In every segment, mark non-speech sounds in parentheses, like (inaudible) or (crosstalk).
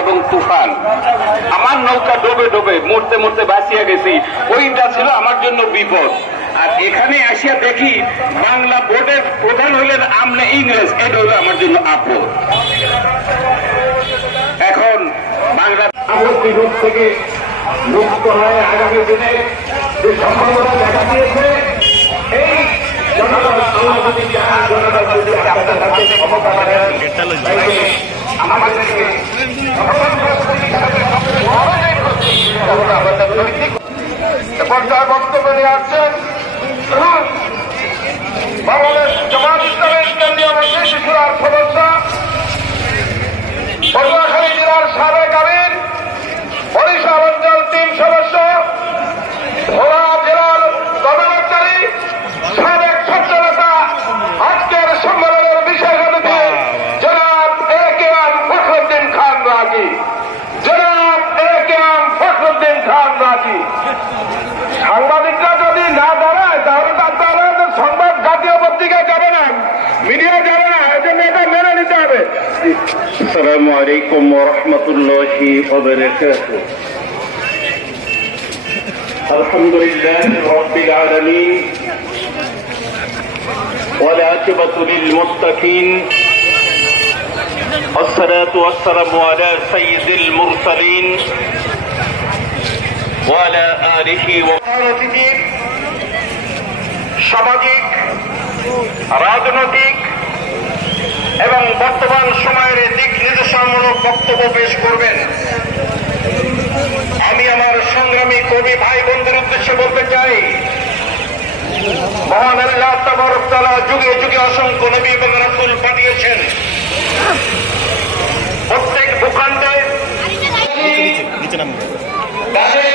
এবং তুফান। আমার নৌকা ডোবে ডোবে মরতে মরতে বাঁচিয়ে গেছি। ওইটা ছিল আমার জন্য বিপদ। আর এখানে আসিয়া দেখি বাংলা বোর্ডের প্রধান হলেন আমনে ইংরেজ। এটা হলো আমার জন্য আপদ। এখন বাংলা রোগ থেকে মুক্ত হয়ে আগামী দিনে। যে সম্ভাবনা দেখা দিয়েছে এই জনগণ আল্লাহ যদি জনগণ যদি আপনাদের হাতে ক্ষমতা মিডিয়া যাবে না এজন্য এটা মেনে নিতে হবে السلام عليكم ورحمة الله وبركاته الحمد لله رب العالمين والعاقبة للمتقين الصلاة والسلام على سيد المرسلين وعلى آله وصحبه অর্থনৈতিক সামাজিক রাজনৈতিক এবং বর্তমান সময়ের দিক নির্দেশনামূলক বক্তব্য পেশ করবেন। আমি আমার সংগ্রামী কবি ভাই বোনদের উদ্দেশ্যে বলতে চাই মহান আল্লাহ তাবারক তাআলা যুগে যুগে অসংখ্য নবী এবং রাসূল পাঠিয়েছেন। প্রত্যেক ভূখণ্ডে তাদের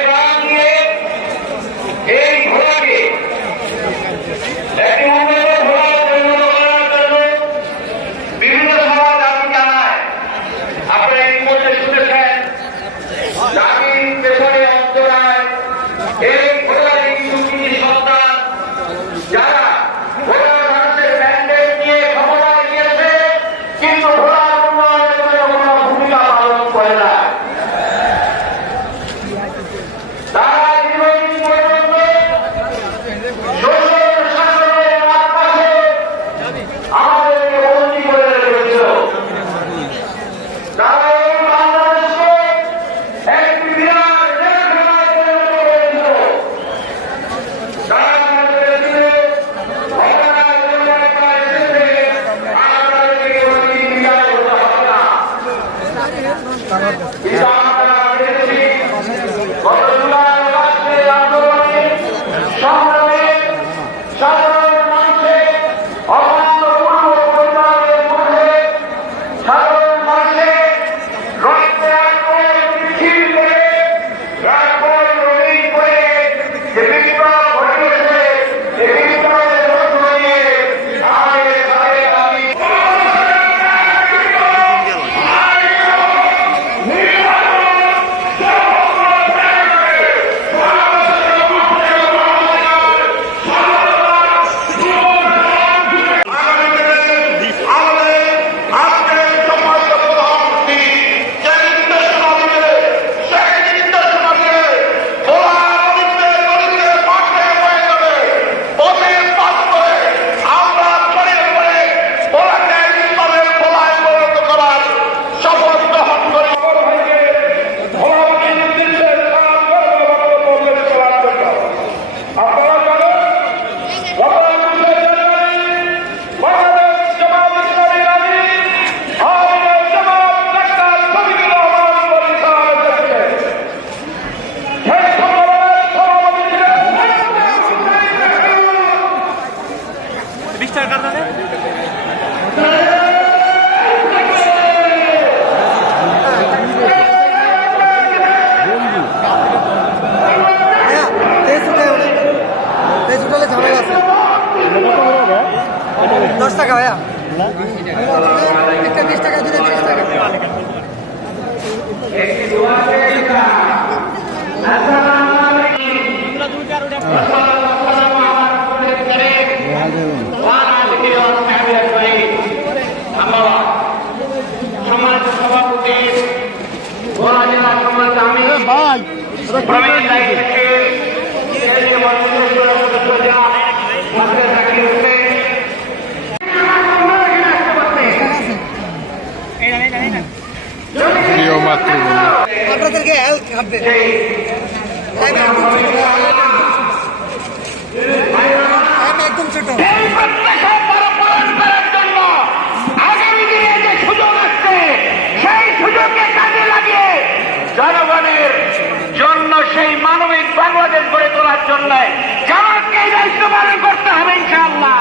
কিন্তু (laughs) আমরা ফেসবুকে ঝামেলা আছে। দশ টাকা ভাইয়া। একটা বিশ টাকা দুটো তিরিশ টাকা। সম্মানিত প্রিয় মাতৃভূমি আপনাদেরকে হেল্প খাবে নাই জামাতকে দায়িত্ব পালন করতে হবে ইনশাআল্লাহ?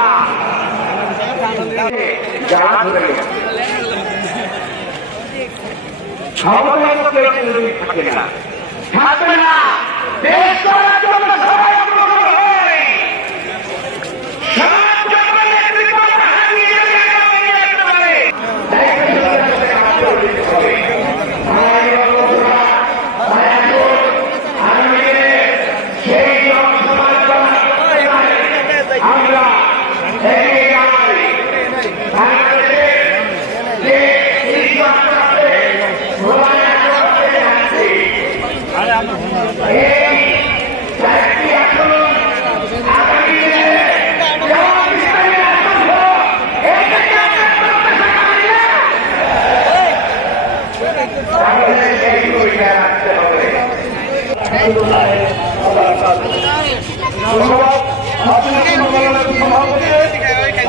সকলের থাকে না।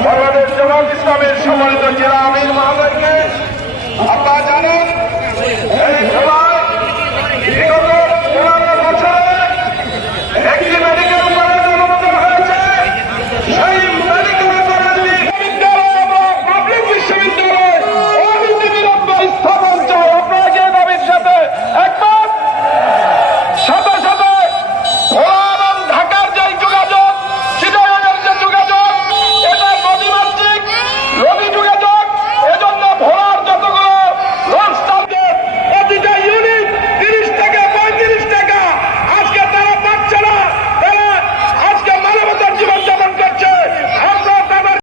বাংলাদেশ জমাত ইসলামের জেলা আমির মহাদেবকে